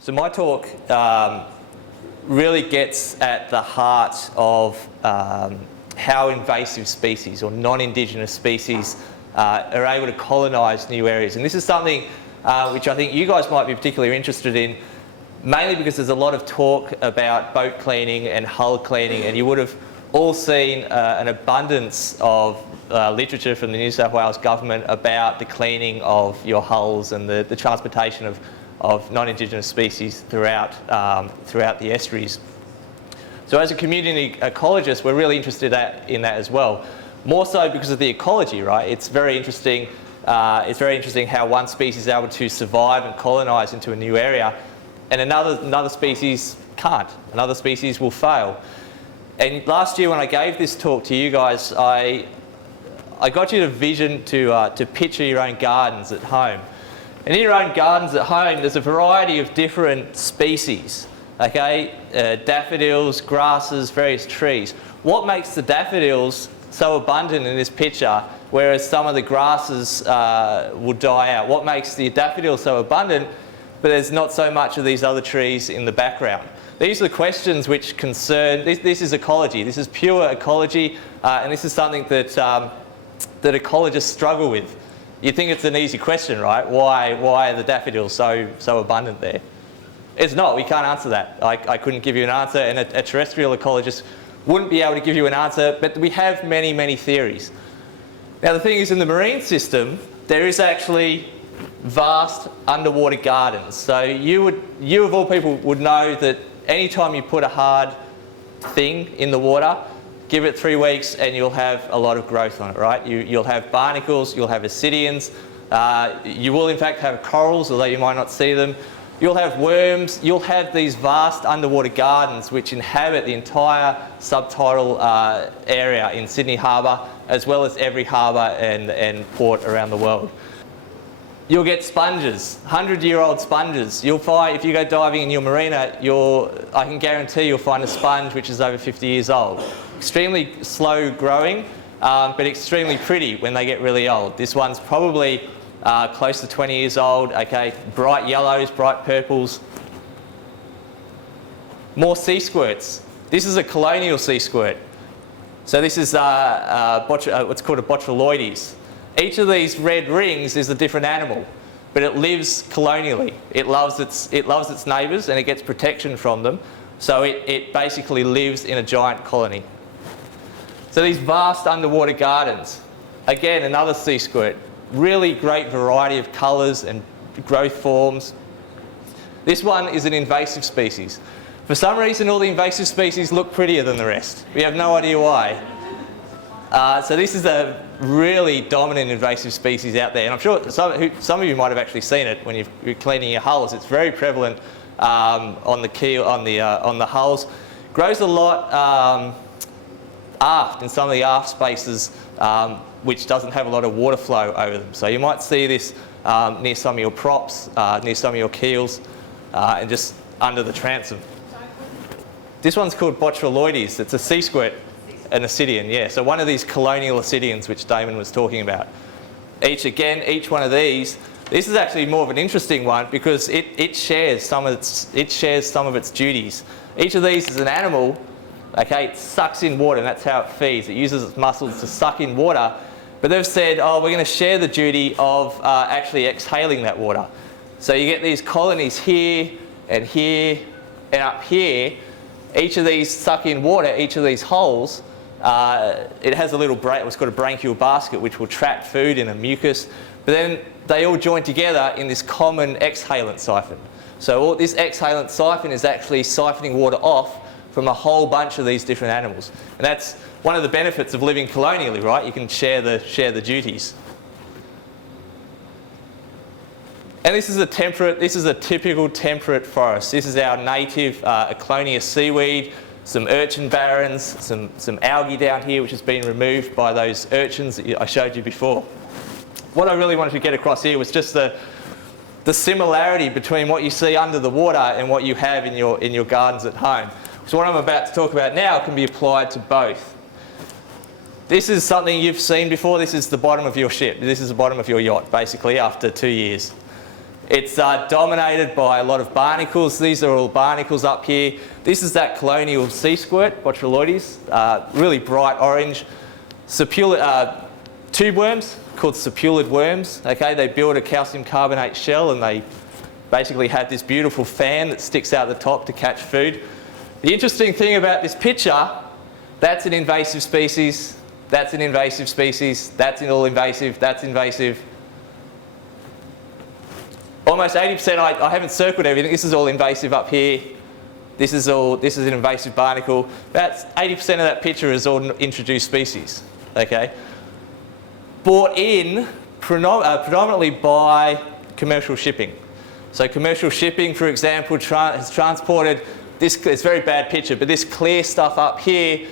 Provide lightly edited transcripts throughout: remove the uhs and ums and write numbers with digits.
So my talk really gets at the heart of how invasive species or non-indigenous species are able to colonise new areas. And this is something which I think you guys might be particularly interested in, mainly because there's a lot of talk about boat cleaning and hull cleaning, and you would have all seen an abundance of literature from the New South Wales government about the cleaning of your hulls and the transportation of non-indigenous species throughout the estuaries. So as a community ecologist, we're really interested in that as well. More so because of the ecology, right? It's very interesting how one species is able to survive and colonise into a new area, and another species can't. Another species will fail. And last year when I gave this talk to you guys, I got you to picture your own gardens at home. And in your own gardens at home, there's a variety of different species, okay? Daffodils, grasses, various trees. What makes the daffodils so abundant in this picture, whereas some of the grasses will die out? What makes the daffodils so abundant, but there's not so much of these other trees in the background? These are the questions which concern, this is ecology, this is pure ecology, and this is something that ecologists struggle with. You think it's an easy question, right? Why are the daffodils so abundant there? It's not. We can't answer that. I couldn't give you an answer, and a terrestrial ecologist wouldn't be able to give you an answer, but we have many, many theories. Now the thing is, in the marine system, there is actually vast underwater gardens. So you of all people would know that anytime you put a hard thing in the water, give it 3 weeks and you'll have a lot of growth on it, right? You'll have barnacles, you'll have ascidians, you will in fact have corals, although you might not see them. You'll have worms, you'll have these vast underwater gardens which inhabit the entire subtidal area in Sydney Harbour, as well as every harbour and port around the world. You'll get sponges, 100-year-old sponges. You'll find, if you go diving in your marina, I can guarantee you'll find a sponge which is over 50 years old. Extremely slow growing, but extremely pretty when they get really old. This one's probably close to 20 years old, okay? Bright yellows, bright purples. More sea squirts. This is a colonial sea squirt. So this is what's called a botuloides. Each of these red rings is a different animal, but it lives colonially. It loves its neighbours and it gets protection from them. So it basically lives in a giant colony. So these vast underwater gardens, again, another sea squirt, really great variety of colours and growth forms. This one is an invasive species. For some reason, all the invasive species look prettier than the rest. We have no idea why. So this is a really dominant invasive species out there, and I'm sure some of you might have actually seen it when you're cleaning your hulls. It's very prevalent on the hulls. Grows a lot aft, in some of the aft spaces, which doesn't have a lot of water flow over them. So you might see this near some of your props, near some of your keels, and just under the transom. This one's called botuloides. It's a sea squirt, an ascidian, yeah. So one of these colonial ascidians which Damon was talking about. Each one of these, this is actually more of an interesting one because it shares some of its duties. Each of these is an animal. Okay, it sucks in water, and that's how it feeds. It uses its muscles to suck in water, but they've said, oh, we're going to share the duty of actually exhaling that water. So you get these colonies here and up here. Each of these suck in water, each of these holes. It has a little what's called a branchial basket, which will trap food in a mucus, but then they all join together in this common exhalant siphon. So this exhalant siphon is actually siphoning water off from a whole bunch of these different animals. And that's one of the benefits of living colonially, right? You can share the duties. And this is a typical temperate forest. This is our native Eclonia seaweed, some urchin barrens, some algae down here which has been removed by those urchins that I showed you before. What I really wanted to get across here was just the similarity between what you see under the water and what you have in your gardens at home. So what I'm about to talk about now can be applied to both. This is something you've seen before. This is the bottom of your ship. This is the bottom of your yacht, basically, after 2 years. It's dominated by a lot of barnacles. These are all barnacles up here. This is that colonial sea squirt, Botuloides, really bright orange. Tube worms, called sepulid worms. Okay, they build a calcium carbonate shell and they basically have this beautiful fan that sticks out the top to catch food. The interesting thing about this picture, that's an invasive species, that's an invasive species, that's an all invasive, that's invasive. Almost 80%, I haven't circled everything, this is all invasive up here. This is an invasive barnacle. About 80% of that picture is all introduced species, okay? Brought in predominantly by commercial shipping. So commercial shipping, for example, has transported this, it's a very bad picture, but this clear stuff up here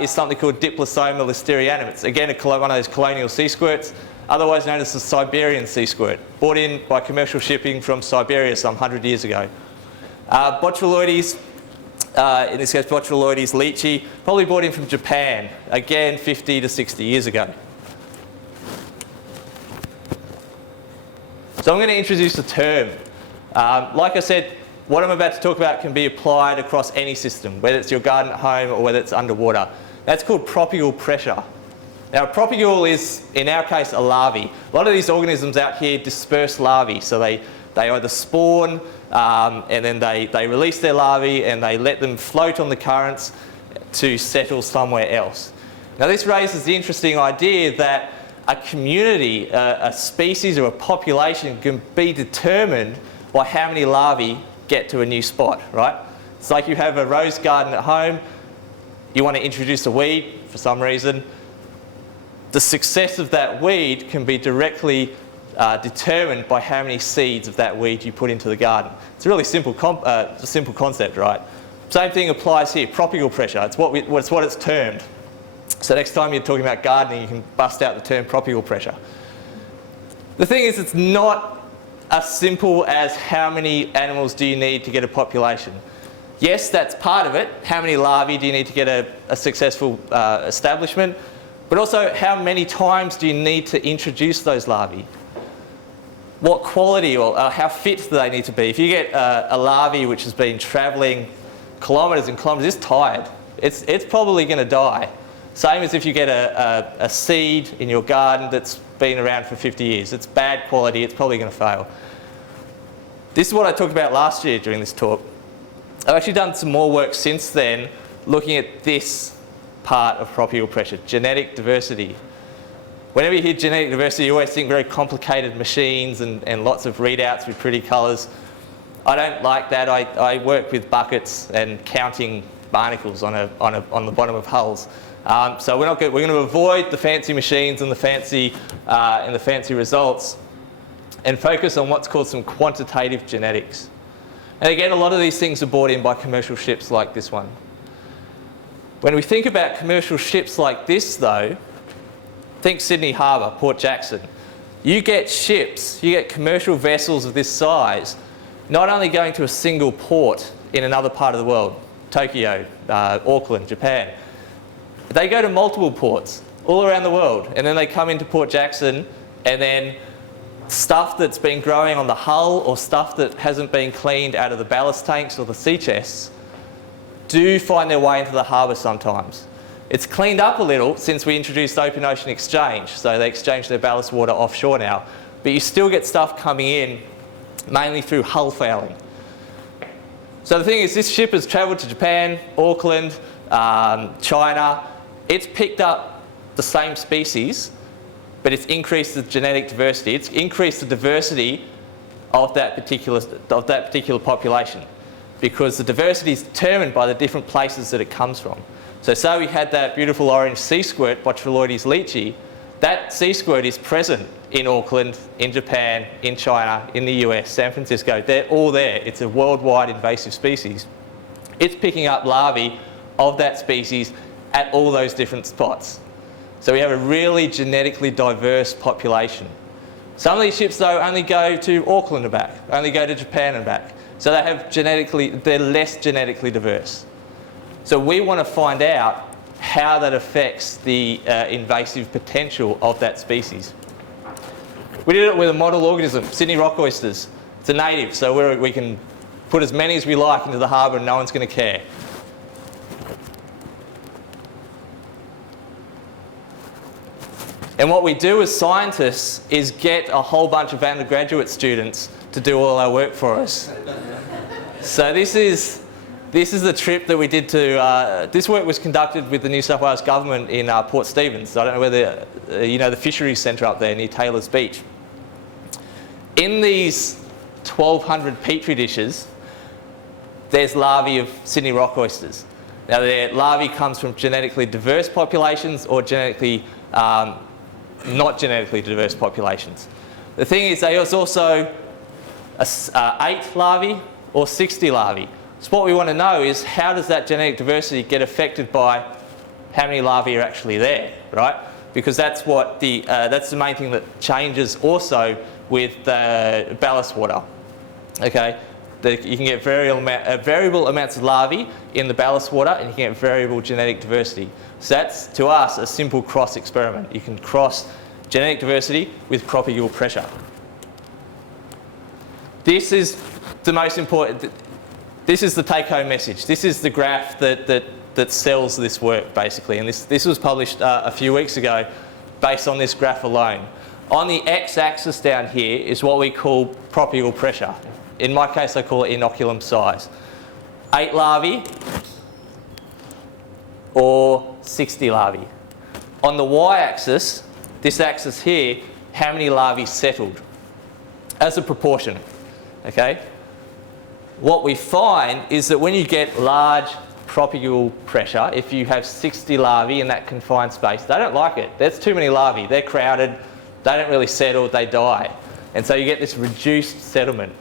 is something called Diplosoma listerianum. It's again one of those colonial sea squirts, otherwise known as the Siberian sea squirt, brought in by commercial shipping from Siberia some 100 years ago. Botuloides, in this case Botuloides leachy, probably brought in from Japan, again 50 to 60 years ago. So I'm going to introduce a term. Like I said, what I'm about to talk about can be applied across any system, whether it's your garden at home or whether it's underwater. That's called propagular pressure. Now a propagule is, in our case, a larvae. A lot of these organisms out here disperse larvae, so they either spawn and then they release their larvae and they let them float on the currents to settle somewhere else. Now this raises the interesting idea that a community, a species or a population can be determined by how many larvae get to a new spot, right? It's like you have a rose garden at home, you want to introduce a weed for some reason. The success of that weed can be directly determined by how many seeds of that weed you put into the garden. It's a really simple concept, right? Same thing applies here, propagular pressure. It's what it's termed. So next time you're talking about gardening, you can bust out the term propagular pressure. The thing is, it's not as simple as how many animals do you need to get a population. Yes, that's part of it. How many larvae do you need to get a successful establishment? But also, how many times do you need to introduce those larvae? What quality or how fit do they need to be? If you get a larvae which has been travelling kilometres and kilometres, it's tired. It's probably going to die. Same as if you get a seed in your garden that's been around for 50 years. It's bad quality, it's probably going to fail. This is what I talked about last year during this talk. I've actually done some more work since then looking at this part of propagular pressure, genetic diversity. Whenever you hear genetic diversity, you always think very complicated machines and lots of readouts with pretty colours. I don't like that. I work with buckets and counting barnacles on the bottom of hulls. So we're going to avoid the fancy machines and the fancy results and focus on what's called some quantitative genetics. And again, a lot of these things are brought in by commercial ships like this one. When we think about commercial ships like this though, think Sydney Harbour, Port Jackson. You get ships, you get commercial vessels of this size, not only going to a single port in another part of the world, Tokyo, Auckland, Japan, they go to multiple ports all around the world, and then they come into Port Jackson, and then stuff that's been growing on the hull or stuff that hasn't been cleaned out of the ballast tanks or the sea chests do find their way into the harbour sometimes. It's cleaned up a little since we introduced open ocean exchange, so they exchange their ballast water offshore now, but you still get stuff coming in mainly through hull fouling. So the thing is, this ship has travelled to Japan, Auckland, China. It's picked up the same species, but it's increased the genetic diversity. It's increased the diversity of that particular population, because the diversity is determined by the different places that it comes from. So say we had that beautiful orange sea squirt, Botuloides leachy. That sea squirt is present in Auckland, in Japan, in China, in the US, San Francisco. They're all there. It's a worldwide invasive species. It's picking up larvae of that species at all those different spots. So we have a really genetically diverse population. Some of these ships though only go to Auckland and back, only go to Japan and back. So they're less genetically diverse. So we want to find out how that affects the invasive potential of that species. We did it with a model organism, Sydney rock oysters. It's a native, so we can put as many as we like into the harbour and no one's going to care. And what we do as scientists is get a whole bunch of undergraduate students to do all our work for us. So this is the trip that we did to, this work was conducted with the New South Wales government in Port Stephens. I don't know whether, you know, the fisheries centre up there near Taylor's Beach. In these 1,200 petri dishes, there's larvae of Sydney rock oysters. Now, their larvae comes from genetically diverse populations or genetically, not genetically diverse populations. The thing is, there's also 8 larvae or 60 larvae. So what we want to know is, how does that genetic diversity get affected by how many larvae are actually there, right? Because that's what that's the main thing that changes also with ballast water. Okay, you can get variable amounts of larvae in the ballast water, and you can get variable genetic diversity. So that's, to us, a simple cross experiment. You can cross genetic diversity with propagular pressure. This is the most important. This is the take-home message. This is the graph that sells this work, basically. And this was published a few weeks ago based on this graph alone. On the x-axis down here is what we call propagular pressure. In my case, I call it inoculum size. 8 larvae or 60 larvae. On the y-axis, this axis here, how many larvae settled as a proportion, okay? What we find is that when you get large propagular pressure, if you have 60 larvae in that confined space, they don't like it. There's too many larvae. They're crowded. They don't really settle. They die. And so you get this reduced settlement.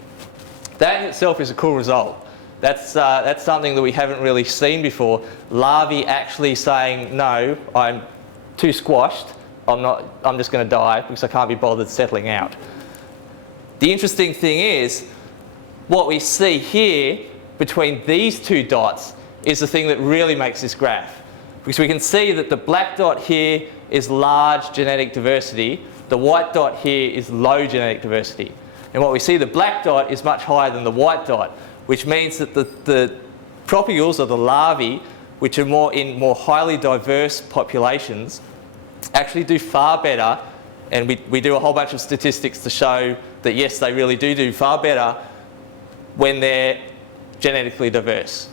That in itself is a cool result. That's something that we haven't really seen before. Larvae actually saying, no, I'm too squashed. I'm just going to die because I can't be bothered settling out. The interesting thing is, what we see here between these two dots is the thing that really makes this graph. Because we can see that the black dot here is large genetic diversity, the white dot here is low genetic diversity. And what we see, the black dot is much higher than the white dot, which means that the propagules, or the larvae, which are in more highly diverse populations, actually do far better. And we do a whole bunch of statistics to show that yes, they really do far better when they're genetically diverse.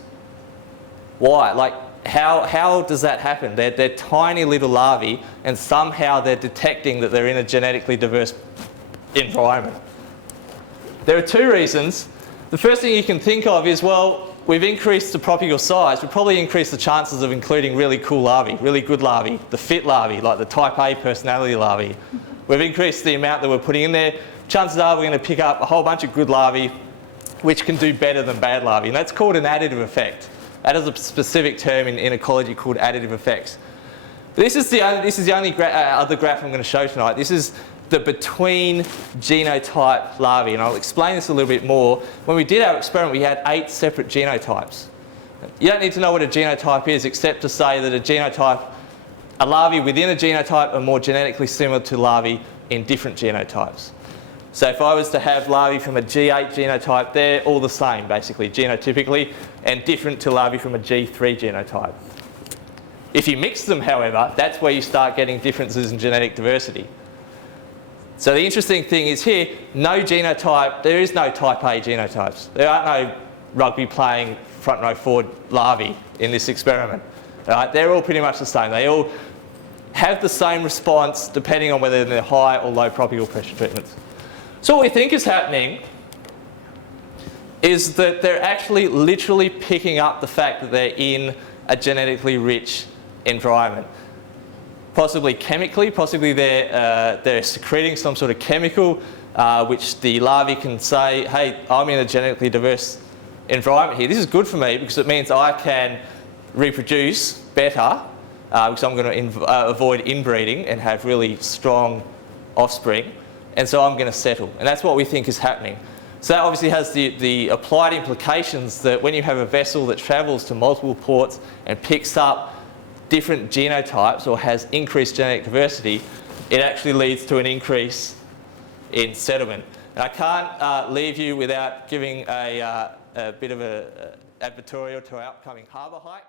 Why? Like, how does that happen? They're tiny little larvae, and somehow they're detecting that they're in a genetically diverse environment. There are 2 reasons. The first thing you can think of is, well, we've increased the propagular size. We've probably increased the chances of including really cool larvae, really good larvae, the fit larvae, like the type A personality larvae. We've increased the amount that we're putting in there. Chances are we're going to pick up a whole bunch of good larvae which can do better than bad larvae. And that's called an additive effect. That is a specific term in ecology called additive effects. But this is the only other graph I'm going to show tonight. This is the between genotype larvae, and I'll explain this a little bit more. When we did our experiment, we had 8 separate genotypes. You don't need to know what a genotype is, except to say that a larvae within a genotype are more genetically similar to larvae in different genotypes. So if I was to have larvae from a G8 genotype, they're all the same, basically, genotypically, and different to larvae from a G3 genotype. If you mix them, however, that's where you start getting differences in genetic diversity. So the interesting thing is here, no genotype, there is no type A genotypes. There aren't no rugby playing front row forward larvae in this experiment. Right? They're all pretty much the same. They all have the same response depending on whether they're high or low propagular pressure treatments. So what we think is happening is that they're actually literally picking up the fact that they're in a genetically rich environment. Possibly chemically, possibly they're secreting some sort of chemical which the larvae can say, hey, I'm in a genetically diverse environment here. This is good for me because it means I can reproduce better because I'm going to avoid inbreeding and have really strong offspring. And so I'm going to settle. And that's what we think is happening. So that obviously has the applied implications that when you have a vessel that travels to multiple ports and picks up different genotypes or has increased genetic diversity, it actually leads to an increase in settlement. And I can't leave you without giving a bit of an advertorial to our upcoming harbour hike.